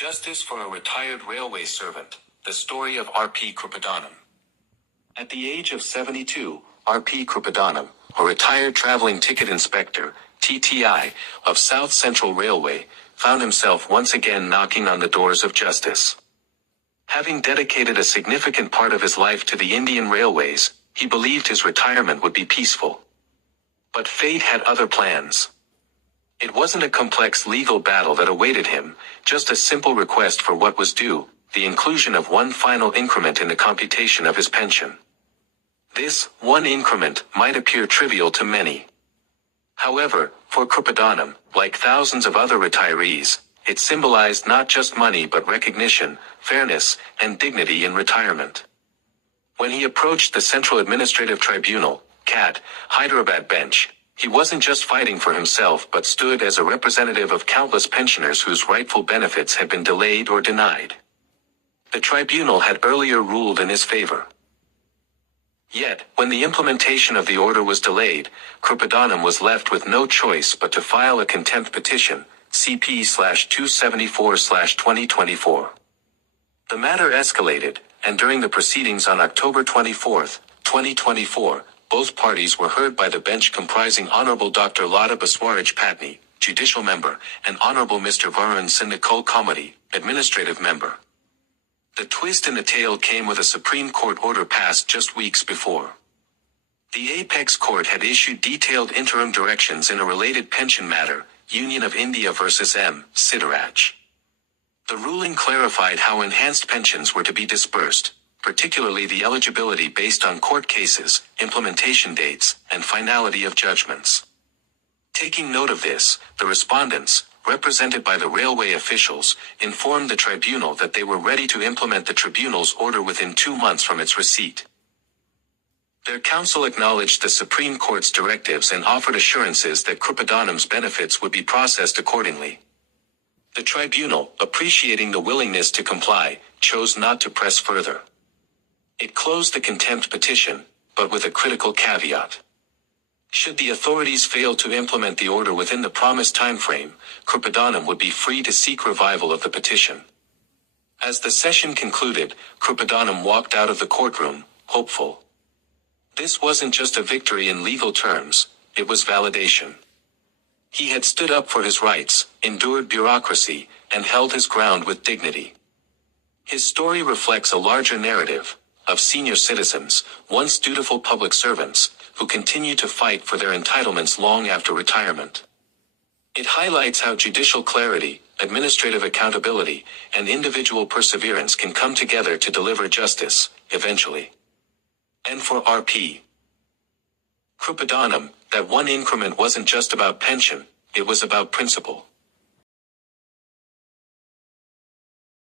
Justice for a retired railway servant, the story of R.P. Kripadanam. At the age of 72, R.P. Kripadanam, a retired traveling ticket inspector, TTI, of South Central Railway, found himself once again knocking on the doors of justice. Having dedicated a significant part of his life to the Indian Railways, he believed his retirement would be peaceful. But fate had other plans. It wasn't a complex legal battle that awaited him, just a simple request for what was due, the inclusion of one final increment in the computation of his pension. This one increment might appear trivial to many. However, for Kripadanam, like thousands of other retirees, it symbolized not just money but recognition, fairness, and dignity in retirement. When he approached the Central Administrative Tribunal, CAT, Hyderabad bench, he wasn't just fighting for himself but stood as a representative of countless pensioners whose rightful benefits had been delayed or denied. The tribunal had earlier ruled in his favor. Yet, when the implementation of the order was delayed, Kripadanam was left with no choice but to file a contempt petition, CP/274/2024. The matter escalated, and during the proceedings on October 24, 2024, both parties were heard by the bench comprising Honorable Dr. Lata Baswaraj Patni, Judicial Member, and Honorable Mr. Varun Sindhakul Comedy, Administrative Member. The twist in the tale came with a Supreme Court order passed just weeks before. The Apex Court had issued detailed interim directions in a related pension matter, Union of India vs. M. Siddharaj. The ruling clarified how enhanced pensions were to be disbursed, particularly the eligibility based on court cases, implementation dates, and finality of judgments. Taking note of this, the respondents, represented by the railway officials, informed the tribunal that they were ready to implement the tribunal's order within 2 months from its receipt. Their counsel acknowledged the Supreme Court's directives and offered assurances that Kripadanam's benefits would be processed accordingly. The tribunal, appreciating the willingness to comply, chose not to press further. It closed the contempt petition, but with a critical caveat. Should the authorities fail to implement the order within the promised timeframe, Kripadanam would be free to seek revival of the petition. As the session concluded, Kripadanam walked out of the courtroom, hopeful. This wasn't just a victory in legal terms, it was validation. He had stood up for his rights, endured bureaucracy, and held his ground with dignity. His story reflects a larger narrative of senior citizens, once dutiful public servants, who continue to fight for their entitlements long after retirement. It highlights how judicial clarity, administrative accountability, and individual perseverance can come together to deliver justice, eventually. And for R.P. Kripadanam, that one increment wasn't just about pension, it was about principle.